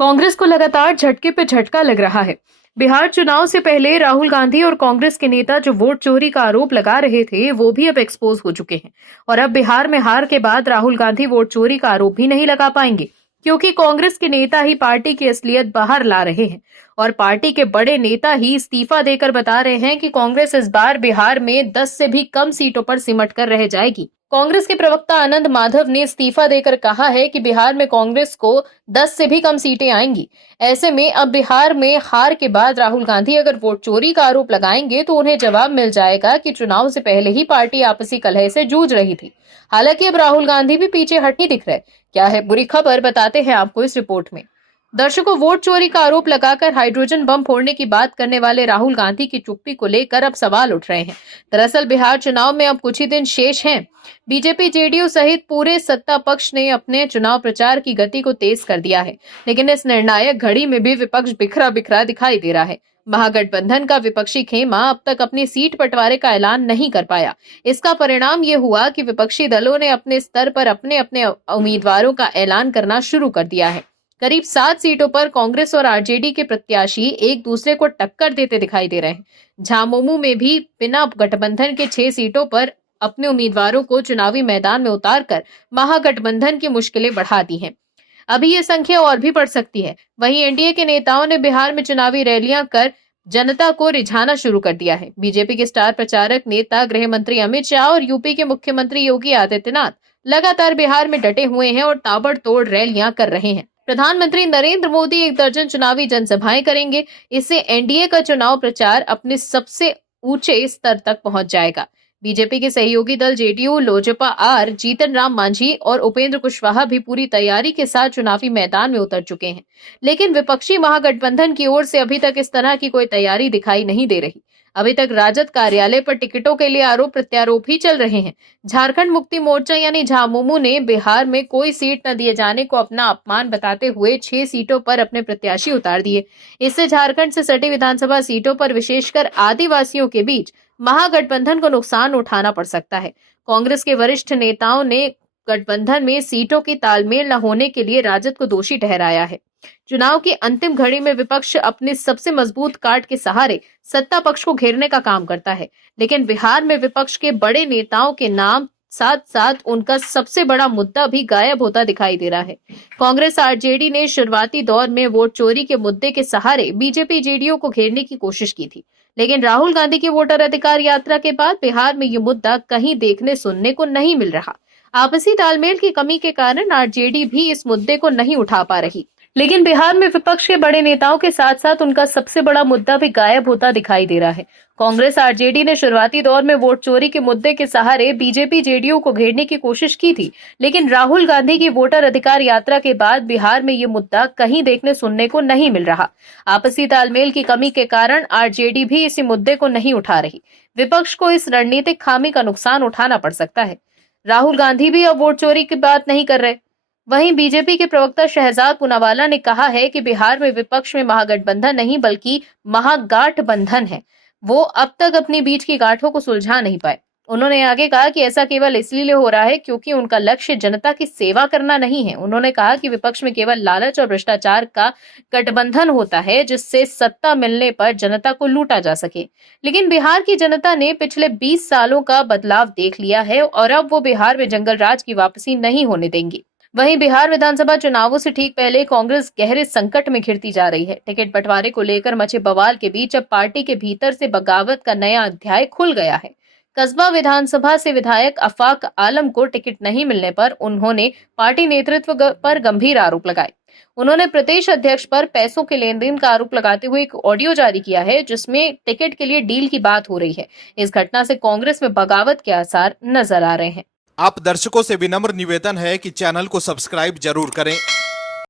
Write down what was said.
कांग्रेस को लगातार झटके पे झटका लग रहा है। बिहार चुनाव से पहले राहुल गांधी और कांग्रेस के नेता जो वोट चोरी का आरोप लगा रहे थे, वो भी अब एक्सपोज हो चुके हैं। और अब बिहार में हार के बाद राहुल गांधी वोट चोरी का आरोप भी नहीं लगा पाएंगे, क्योंकि कांग्रेस के नेता ही पार्टी की असलियत बाहर ला रहे हैं और पार्टी के बड़े नेता ही इस्तीफा देकर बता रहे हैं कि कांग्रेस इस बार बिहार में 10 से भी कम सीटों पर सिमट कर रह जाएगी। कांग्रेस के प्रवक्ता आनंद माधव ने इस्तीफा देकर कहा है कि बिहार में कांग्रेस को 10 से भी कम सीटें आएंगी। ऐसे में अब बिहार में हार के बाद राहुल गांधी अगर वोट चोरी का आरोप लगाएंगे तो उन्हें जवाब मिल जाएगा कि चुनाव से पहले ही पार्टी आपसी कलह से जूझ रही थी। हालांकि अब राहुल गांधी भी पीछे हट नहीं दिख रहे। क्या है बुरी खबर, बताते हैं आपको इस रिपोर्ट में। दर्शकों, वोट चोरी का आरोप लगाकर हाइड्रोजन बम फोड़ने की बात करने वाले राहुल गांधी की चुप्पी को लेकर अब सवाल उठ रहे हैं। दरअसल बिहार चुनाव में अब कुछ ही दिन शेष हैं। बीजेपी जेडीयू सहित पूरे सत्ता पक्ष ने अपने चुनाव प्रचार की गति को तेज कर दिया है, लेकिन इस निर्णायक घड़ी में भी विपक्ष बिखरा बिखरा दिखाई दे रहा है। महागठबंधन का विपक्षी खेमा अब तक अपनी सीट बंटवारे का ऐलान नहीं कर पाया। इसका परिणाम ये हुआ कि विपक्षी दलों ने अपने स्तर पर अपने अपने उम्मीदवारों का ऐलान करना शुरू कर दिया है। करीब 7 सीटों पर कांग्रेस और आरजेडी के प्रत्याशी एक दूसरे को टक्कर देते दिखाई दे रहे हैं। झामुमो में भी बिना गठबंधन के 6 सीटों पर अपने उम्मीदवारों को चुनावी मैदान में उतारकर महागठबंधन की मुश्किलें बढ़ा दी हैं। अभी ये संख्या और भी बढ़ सकती है। वहीं एनडीए के नेताओं ने बिहार में चुनावी रैलियां कर जनता को रिझाना शुरू कर दिया है। बीजेपी के स्टार प्रचारक नेता गृह मंत्री अमित शाह और यूपी के मुख्यमंत्री योगी आदित्यनाथ लगातार बिहार में डटे हुए हैं और ताबड़तोड़ रैलियां कर रहे हैं। प्रधानमंत्री नरेंद्र मोदी 1 दर्जन चुनावी जनसभाएं करेंगे। इससे एनडीए का चुनाव प्रचार अपने सबसे ऊंचे स्तर तक पहुंच जाएगा। बीजेपी के सहयोगी दल जेडीयू, लोजपा आर, जीतन राम मांझी और उपेंद्र कुशवाहा भी पूरी तैयारी के साथ चुनावी मैदान में उतर चुके हैं, लेकिन विपक्षी महागठबंधन की ओर से अभी तक इस तरह की कोई तैयारी दिखाई नहीं दे रही। अभी तक राजद कार्यालय पर टिकटों के लिए आरोप प्रत्यारोप ही चल रहे हैं। झारखंड मुक्ति मोर्चा यानी झामुमो ने बिहार में कोई सीट न दिए जाने को अपना अपमान बताते हुए 6 सीटों पर अपने प्रत्याशी उतार दिए। इससे झारखंड से सटी विधानसभा सीटों पर विशेषकर आदिवासियों के बीच महागठबंधन को नुकसान उठाना पड़ सकता है। कांग्रेस के वरिष्ठ नेताओं ने गठबंधन में सीटों की तालमेल न होने के लिए राजद को दोषी ठहराया है। चुनाव की अंतिम घड़ी में विपक्ष अपने सबसे मजबूत कार्ड के सहारे सत्ता पक्ष को घेरने का काम करता है, लेकिन बिहार में विपक्ष के बड़े नेताओं के नाम साथ साथ उनका सबसे बड़ा मुद्दा भी गायब होता दिखाई दे रहा है। कांग्रेस आरजेडी ने शुरुआती दौर में वोट चोरी के मुद्दे के सहारे बीजेपी जेडीयू को घेरने की कोशिश की थी, लेकिन राहुल गांधी की वोटर अधिकार यात्रा के बाद बिहार में ये मुद्दा कहीं देखने सुनने को नहीं मिल रहा। आपसी तालमेल की कमी के कारण आरजेडी भी इस मुद्दे को नहीं उठा पा रही, लेकिन बिहार में विपक्ष के बड़े नेताओं के साथ साथ उनका सबसे बड़ा मुद्दा भी गायब होता दिखाई दे रहा है। कांग्रेस आरजेडी ने शुरुआती दौर में वोट चोरी के मुद्दे के सहारे बीजेपी जेडीयू को घेरने की कोशिश की थी, लेकिन राहुल गांधी की वोटर अधिकार यात्रा के बाद बिहार में ये मुद्दा कहीं देखने सुनने को नहीं मिल रहा। आपसी तालमेल की कमी के कारण आरजेडी भी इसी मुद्दे को नहीं उठा रही। विपक्ष को इस रणनीतिक खामी का नुकसान उठाना पड़ सकता है। राहुल गांधी भी अब वोट चोरी की बात नहीं कर रहे। वहीं बीजेपी के प्रवक्ता शहजाद पूनावाला ने कहा है कि बिहार में विपक्ष में महागठबंधन नहीं बल्कि महागाठबंधन है। वो अब तक अपनी बीच की गांठों को सुलझा नहीं पाए। उन्होंने आगे कहा कि ऐसा केवल इसलिए हो रहा है क्योंकि उनका लक्ष्य जनता की सेवा करना नहीं है। उन्होंने कहा कि विपक्ष में केवल लालच और भ्रष्टाचार का गठबंधन होता है, जिससे सत्ता मिलने पर जनता को लूटा जा सके। लेकिन बिहार की जनता ने पिछले 20 सालों का बदलाव देख लिया है और अब वो बिहार में जंगल राज की वापसी नहीं होने देंगी। वहीं बिहार विधानसभा चुनावों से ठीक पहले कांग्रेस गहरे संकट में घिरती जा रही है। टिकट बंटवारे को लेकर मचे बवाल के बीच अब पार्टी के भीतर से बगावत का नया अध्याय खुल गया है। कस्बा विधानसभा से विधायक आफाक आलम को टिकट नहीं मिलने पर उन्होंने पार्टी नेतृत्व पर गंभीर आरोप लगाए। उन्होंने प्रदेश अध्यक्ष पर पैसों के लेन देन का आरोप लगाते हुए एक ऑडियो जारी किया है, जिसमें टिकट के लिए डील की बात हो रही है। इस घटना से कांग्रेस में बगावत के आसार नजर आ रहे हैं। आप दर्शकों से विनम्र निवेदन है कि चैनल को सब्सक्राइब जरूर करें